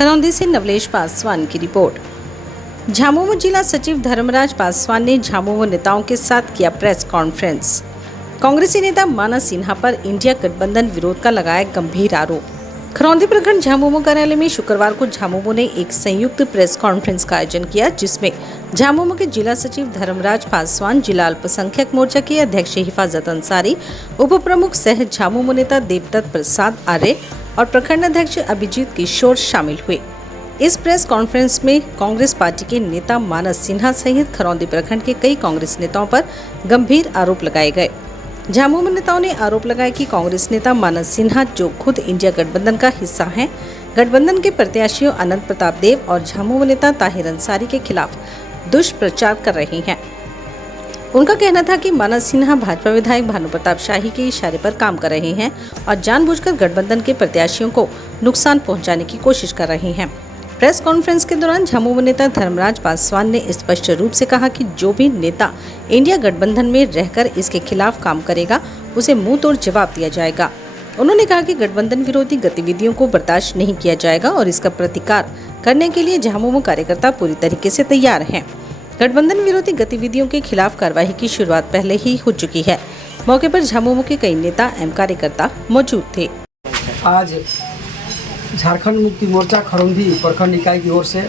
खरौंदी से नवलेश पासवान की रिपोर्ट। झामुमो जिला सचिव धर्मराज पासवान ने झामुमो नेताओं के साथ किया प्रेस कॉन्फ्रेंस। कांग्रेसी नेता मानस सिन्हा पर इंडिया गठबंधन विरोध का लगाया गंभीर आरोप। खरौंदी प्रखंड झामुमो कार्यालय में शुक्रवार को झामुमो ने एक संयुक्त प्रेस कॉन्फ्रेंस का आयोजन किया, जिसमें झामुमो के जिला सचिव धर्मराज पासवान, जिला अल्पसंख्यक मोर्चा के अध्यक्ष हिफाजत अंसारी, उप प्रमुख सह झामुमो नेता देवदत्त प्रसाद आर्य और प्रखंड अध्यक्ष अभिजीत किशोर शामिल हुए। इस प्रेस कॉन्फ्रेंस में कांग्रेस पार्टी के नेता मानस सिन्हा सहित खरौंदी प्रखंड के कई कांग्रेस नेताओं पर गंभीर आरोप लगाए गए। झामुमो नेताओं ने आरोप लगाया कि कांग्रेस नेता मानस सिन्हा, जो खुद इंडिया गठबंधन का हिस्सा हैं, गठबंधन के प्रत्याशियों अनंत प्रताप देव और झामुमो नेता ताहिर अंसारी के खिलाफ दुष्प्रचार कर रहे हैं। उनका कहना था कि मानस सिन्हा भाजपा विधायक भानु प्रताप शाही के इशारे पर काम कर रहे हैं और जानबूझकर गठबंधन के प्रत्याशियों को नुकसान पहुंचाने की कोशिश कर रहे हैं। प्रेस कॉन्फ्रेंस के दौरान झामुमो नेता धर्मराज पासवान ने स्पष्ट रूप से कहा कि जो भी नेता इंडिया गठबंधन में रहकर इसके खिलाफ काम करेगा, उसे मुंह तोड़ जवाब दिया जाएगा। उन्होंने कहा कि गठबंधन विरोधी गतिविधियों को बर्दाश्त नहीं किया जाएगा और इसका प्रतिकार करने के लिए झामुमो कार्यकर्ता पूरी तरीके से तैयार हैं। गठबंधन विरोधी गतिविधियों के खिलाफ कार्रवाई की शुरुआत पहले ही हो चुकी है। मौके पर झामुमो के कई नेता एवं कार्यकर्ता मौजूद थे। आज झारखंड मुक्ति मोर्चा खरौंदी प्रखंड इकाई की ओर से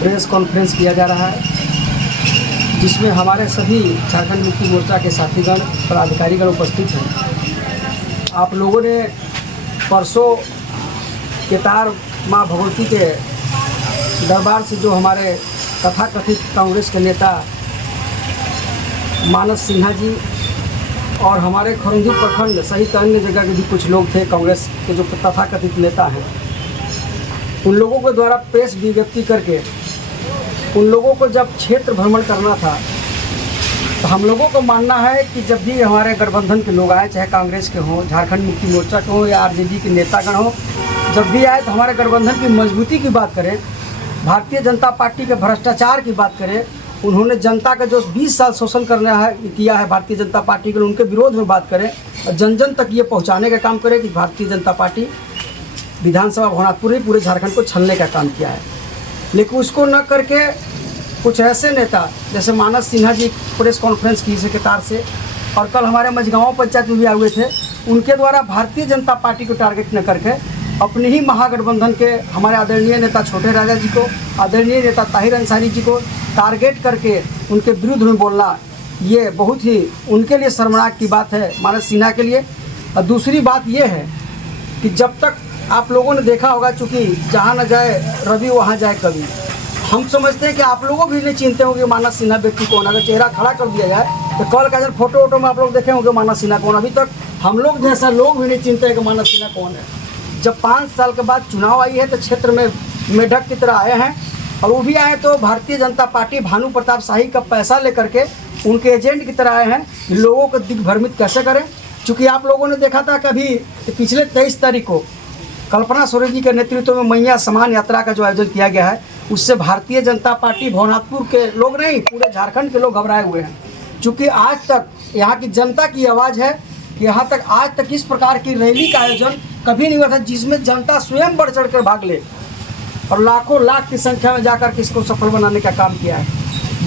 प्रेस कॉन्फ्रेंस किया जा रहा है, जिसमें हमारे सभी झारखंड मुक्ति मोर्चा के साथीगण, पदाधिकारीगण उपस्थित हैं। आप लोगों ने परसों केतार माँ भगवती के दरबार से जो हमारे तथाकथित कांग्रेस के नेता मानस सिन्हा जी और हमारे खरौंदी प्रखंड सहित अन्य जगह के भी कुछ लोग थे कांग्रेस के जो तथाकथित नेता हैं, उन लोगों के द्वारा प्रेस विज्ञप्ति करके उन लोगों को जब क्षेत्र भ्रमण करना था, तो हम लोगों को मानना है कि जब भी हमारे गठबंधन के लोग आए, चाहे कांग्रेस के हों, झारखंड मुक्ति मोर्चा के हों या आरजेडी के नेतागण हों, जब भी आए तो हमारे गठबंधन की मजबूती की बात करें, भारतीय जनता पार्टी के भ्रष्टाचार की बात करें। उन्होंने जनता का जो 20 साल शोषण किया है भारतीय जनता पार्टी के, उनके विरोध में बात करें और जन जन तक ये पहुंचाने का काम करें कि भारतीय जनता पार्टी विधानसभा भवनाथपुर ही पूरे झारखंड को छलने का काम किया है। लेकिन उसको न करके कुछ ऐसे नेता जैसे मानस सिन्हा जी प्रेस कॉन्फ्रेंस की केतार से, और कल हमारे मझगांव पंचायत में भी आए हुए थे, उनके द्वारा भारतीय जनता पार्टी को टारगेट न करके अपने ही महागठबंधन के हमारे आदरणीय नेता छोटे राजा जी को, आदरणीय नेता ताहिर अंसारी जी को टारगेट करके उनके विरुद्ध में बोलना, ये बहुत ही उनके लिए शर्मनाक की बात है, मानस सिन्हा के लिए। और दूसरी बात ये है कि जब तक आप लोगों ने देखा होगा, चूँकि जहाँ न जाए रवि वहाँ जाए कवि, हम समझते हैं कि आप लोगों भी नहीं चिंते होंगे मानस सिन्हा व्यक्ति कौन है। अगर चेहरा खड़ा कर दिया जाए तो कल का जब फोटो वोटो में आप लोग देखे होंगे मानस सिन्हा कौन। अभी तक हम लोग जैसा लोग भी नहीं चिंते हैं कि मानस सिन्हा कौन है। जब 5 साल के बाद चुनाव आई है तो क्षेत्र में मेढक की तरह आए हैं, और वो भी आए तो भारतीय जनता पार्टी भानु प्रताप शाही का पैसा लेकर के उनके एजेंट की तरह आए हैं, लोगों को दिग्भ्रमित कैसे करें। चूँकि आप लोगों ने देखा था कभी पिछले 23 तारीख को कल्पना सोरेन जी के नेतृत्व में मैया समान यात्रा का जो आयोजन किया गया है, उससे भारतीय जनता पार्टी भवनाथपुर के लोग नहीं, पूरे झारखंड के लोग घबराए हुए हैं। चूँकि आज तक यहाँ की जनता की आवाज़ है कि यहाँ तक आज तक इस प्रकार की रैली का आयोजन कभी नहीं हुआ था, जिसमें जनता स्वयं बढ़ चढ़ कर भाग ले और लाखों लाख की संख्या में जाकर के इसको सफल बनाने का काम किया है।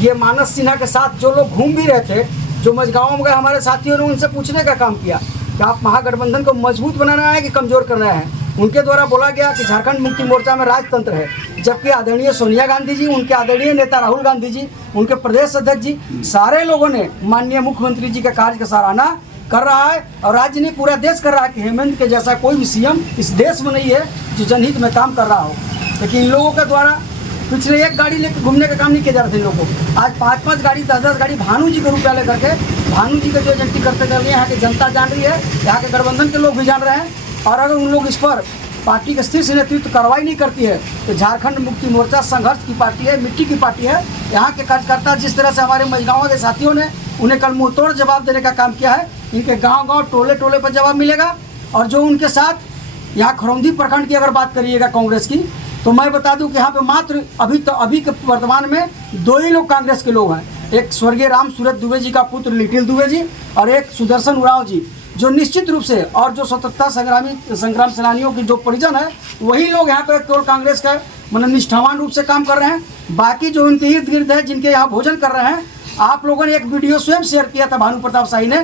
ये मानस सिन्हा के साथ जो लोग घूम भी रहे थे, जो मझगांव में गए हमारे साथियों ने उनसे पूछने का काम किया कि आप महागठबंधन को मजबूत बनाना है कि कमज़ोर करना है। उनके द्वारा बोला गया कि झारखंड मुक्ति मोर्चा में राजतंत्र है, जबकि आदरणीय सोनिया गांधी जी, उनके आदरणीय नेता राहुल गांधी जी, उनके प्रदेश अध्यक्ष जी, सारे लोगों ने माननीय मुख्यमंत्री जी का कार्य का सराहना कर रहा है, और राज्य ने पूरा देश कर रहा है कि हेमंत के जैसा कोई भी सीएम इस देश में नहीं है जो जनहित में काम कर रहा हो। लेकिन इन लोगों के द्वारा पिछले एक गाड़ी लेकर घूमने का काम नहीं किया जा रहा था। इन लोगों को आज 5-5 गाड़ी 10-10 गाड़ी भानु जी को रुपया लेकर के भानु जी का जो एजेंटी करते कर रही है, यहाँ की जनता जान रही है, यहाँ के गठबंधन के लोग भी जान रहे हैं। और अगर उन लोग इस पर पार्टी के शीर्ष नेतृत्व कार्रवाई नहीं करती है तो झारखंड मुक्ति मोर्चा संघर्ष की पार्टी है, मिट्टी की पार्टी है। यहाँ के कार्यकर्ता जिस तरह से हमारे मझगांव के साथियों ने उन्हें कल मुँह तोड़ जवाब देने का काम किया है, इनके गांव-गांव टोले-टोले पर जवाब मिलेगा। और जो उनके साथ यहाँ खरौंदी प्रखंड की अगर बात करिएगा कांग्रेस की, तो मैं बता दूं कि यहाँ पे मात्र अभी के वर्तमान में 2 ही लोग कांग्रेस के लोग हैं। एक स्वर्गीय राम सूरत दुबे जी का पुत्र लिटिल दुबे जी और एक सुदर्शन उरांव जी, जो निश्चित रूप से, और जो स्वतंत्रता संग्राम सेनानियों की जो परिजन है, वही लोग यहाँ पर केवल कांग्रेस का मतलब निष्ठावान रूप से काम कर रहे हैं। बाकी जो उनके इर्द गिर्द है, जिनके यहाँ भोजन कर रहे हैं, आप लोगों ने एक वीडियो स्वयं शेयर किया था भानु प्रताप शाही ने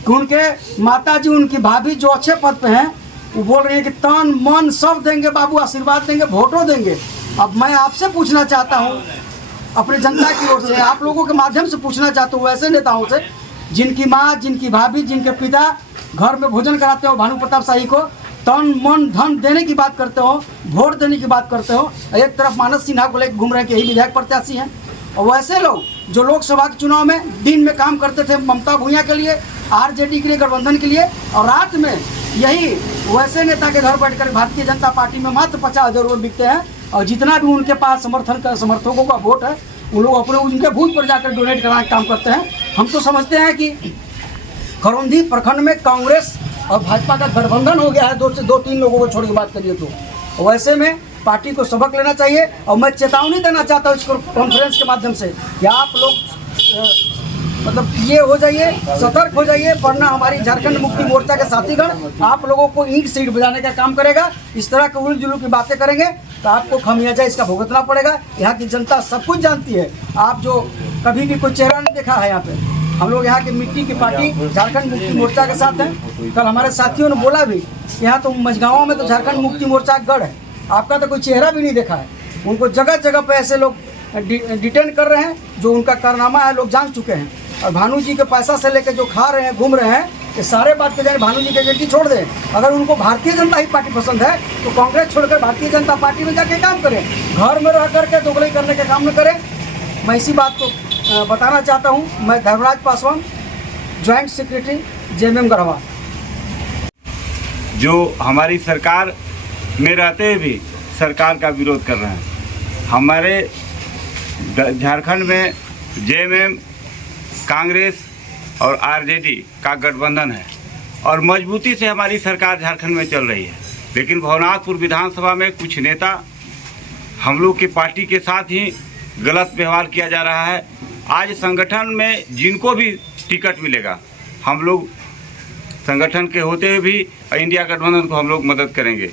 कि उनके माता जी, उनकी भाभी जो अच्छे पद पे हैं, वो बोल रही है कि तन मन सब देंगे बाबू, आशीर्वाद देंगे, वोटों देंगे। अब मैं आपसे पूछना चाहता हूँ, अपने जनता की ओर से आप लोगों के माध्यम से पूछना चाहता हूँ, ऐसे नेताओं से जिनकी माँ, जिनकी भाभी, जिनके पिता घर में भोजन कराते हो, भानु प्रताप शाही को तन मन धन देने की बात करते हो, वोट देने की बात करते हो, एक तरफ मानस सिन्हा को लेकर घूम रहे हैं कि यही विधायक प्रत्याशी हैं, और वैसे लोग जो लोकसभा के चुनाव में दिन में काम करते थे ममता भूया के लिए, आरजेडी के लिए, गठबंधन के लिए, और रात में यही वैसे नेता के घर बैठकर भारतीय जनता पार्टी में मात्र 50,000 वोट बिकते हैं, और जितना भी उनके पास समर्थकों का वोट है, वो लोग अपने उनके बूथ पर जाकर डोनेट कराने का काम करते हैं। हम तो समझते हैं कि खरौंधी प्रखंड में कांग्रेस और भाजपा का गठबंधन हो गया है, 2 से 2-3 लोगों को छोड़ के बात करिए तो वैसे में पार्टी को सबक लेना चाहिए। और मैं चेतावनी देना चाहता हूँ इस कॉन्फ्रेंस के माध्यम से कि आप लोग मतलब ये हो जाइए, सतर्क हो जाइए, वरना हमारी झारखंड मुक्ति मोर्चा के साथीगण आप लोगों को ईंट सीट बजाने का काम करेगा। इस तरह के उल जुलूल की बातें करेंगे तो आपको खमियाजा इसका भुगतना पड़ेगा। यहाँ की जनता सब कुछ जानती है। आप जो कभी भी कोई चेहरा नहीं देखा है यहाँ पे, हम लोग यहाँ की मिट्टी की पार्टी झारखंड मुक्ति मोर्चा के साथ हैं। कल हमारे साथियों ने बोला भी, यहाँ तो मझगाँव में तो झारखंड मुक्ति मोर्चा गढ़ है, आपका तो कोई चेहरा भी नहीं देखा है। उनको जगह जगह पे ऐसे लोग डिटेन कर रहे हैं, जो उनका कारनामा है लोग जान चुके हैं। और भानु जी के पैसा से लेकर जो खा रहे हैं, घूम रहे हैं, ये सारे बात पे जाए भानु जी के गिनती छोड़ दें। अगर उनको भारतीय जनता ही पार्टी पसंद है तो कांग्रेस छोड़कर भारतीय जनता पार्टी में जाके काम करें, घर में रह करके दोगलई करने का काम न करें। मैं इसी बात को बताना चाहता हूँ। मैं Dharmraj Paswan, joint secretary JMM Garhwa. जो हमारी सरकार में रहते हुए भी सरकार का विरोध कर रहे हैं। हमारे झारखंड में जेएमएम, कांग्रेस और आरजेडी का गठबंधन है और मजबूती से हमारी सरकार झारखंड में चल रही है। लेकिन भवनाथपुर विधानसभा में कुछ नेता हम लोग के पार्टी के साथ ही गलत व्यवहार किया जा रहा है। आज संगठन में जिनको भी टिकट मिलेगा, हम लोग संगठन के होते हुए भी इंडिया गठबंधन को हम लोग मदद करेंगे।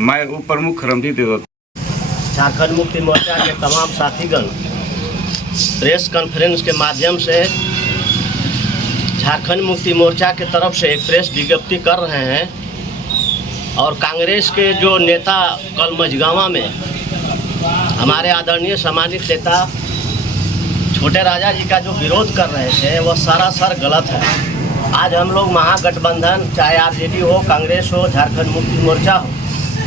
मैं उप प्रमुख रणधीर देवत। झारखंड मुक्ति मोर्चा के तमाम साथीगण प्रेस कॉन्फ्रेंस के माध्यम से झारखंड मुक्ति मोर्चा के तरफ से एक प्रेस विज्ञप्ति कर रहे हैं। और कांग्रेस के जो नेता कल मझगाँव में हमारे आदरणीय सम्मानित नेता छोटे राजा जी का जो विरोध कर रहे थे, वह सरासर गलत है। आज हम लोग महागठबंधन, चाहे आरजेडी हो, कांग्रेस हो, झारखंड मुक्ति मोर्चा हो,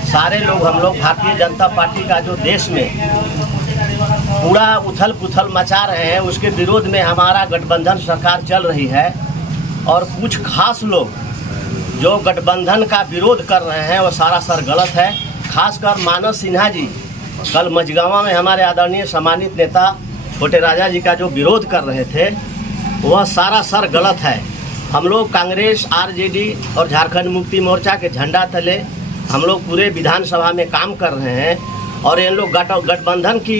सारे लोग हम लोग भारतीय जनता पार्टी का जो देश में पूरा उथल पुथल मचा रहे हैं, उसके विरोध में हमारा गठबंधन सरकार चल रही है। और कुछ खास लोग जो गठबंधन का विरोध कर रहे हैं, वो सरासर गलत है। खासकर मानस सिन्हा जी कल मझगाँव में हमारे आदरणीय सम्मानित नेता छोटे राजा जी का जो विरोध कर रहे थे, वह सरासर गलत है। हम लोग कांग्रेस, आरजेडी और झारखंड मुक्ति मोर्चा के झंडा तले हम लोग पूरे विधानसभा में काम कर रहे हैं और इन लोग गठबंधन की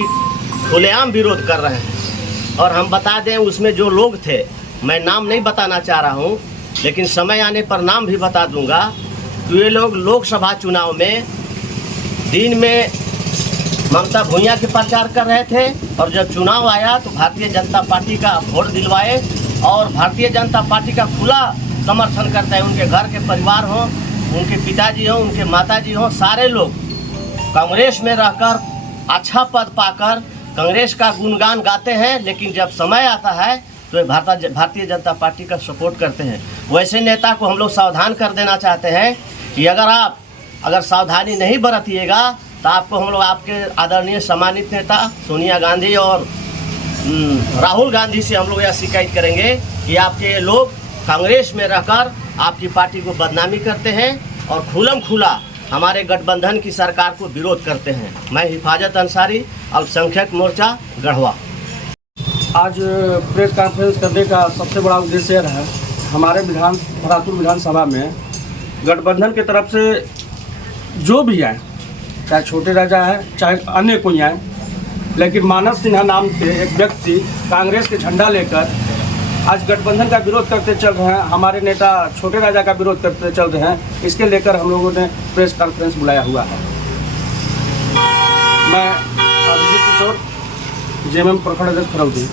खुलेआम विरोध कर रहे हैं। और हम बता दें, उसमें जो लोग थे, मैं नाम नहीं बताना चाह रहा हूं, लेकिन समय आने पर नाम भी बता दूंगा। तो ये लोग लोकसभा चुनाव में दिन में ममता भूया के प्रचार कर रहे थे और जब चुनाव आया तो भारतीय जनता पार्टी का वोट दिलवाए और भारतीय जनता पार्टी का खुला समर्थन करते हैं। उनके घर के परिवार हों, उनके पिताजी हों, उनके माताजी हों, सारे लोग कांग्रेस में रहकर अच्छा पद पाकर कांग्रेस का गुणगान गाते हैं, लेकिन जब समय आता है तो भारतीय जनता पार्टी का सपोर्ट करते हैं। वैसे नेता को हम लोग सावधान कर देना चाहते हैं कि अगर सावधानी नहीं बरतिएगा तो आपको हम लोग आपके आदरणीय सम्मानित नेता सोनिया गांधी और राहुल गांधी से हम लोग यह शिकायत करेंगे कि आपके लोग कांग्रेस में रहकर आपकी पार्टी को बदनामी करते हैं और खुलम खुला हमारे गठबंधन की सरकार को विरोध करते हैं। मैं हिफाजत अंसारी, अल्पसंख्यक मोर्चा, गढ़वा। आज प्रेस कॉन्फ्रेंस करने का सबसे बड़ा उद्देश्य है, हमारे भवनाथपुर विधानसभा में गठबंधन की तरफ से जो भी आए, चाहे छोटे राजा है, चाहे अन्य कोई आए, लेकिन मानस सिन्हा नाम के एक व्यक्ति कांग्रेस के झंडा लेकर आज गठबंधन का विरोध करते चल रहे हैं, हमारे नेता छोटे राजा का विरोध करते चल रहे हैं, इसके लेकर हम लोगों ने प्रेस कॉन्फ्रेंस बुलाया हुआ है। मैं अभिजीत किशोर, जेएमएम प्रखंड अध्यक्ष खरौदी।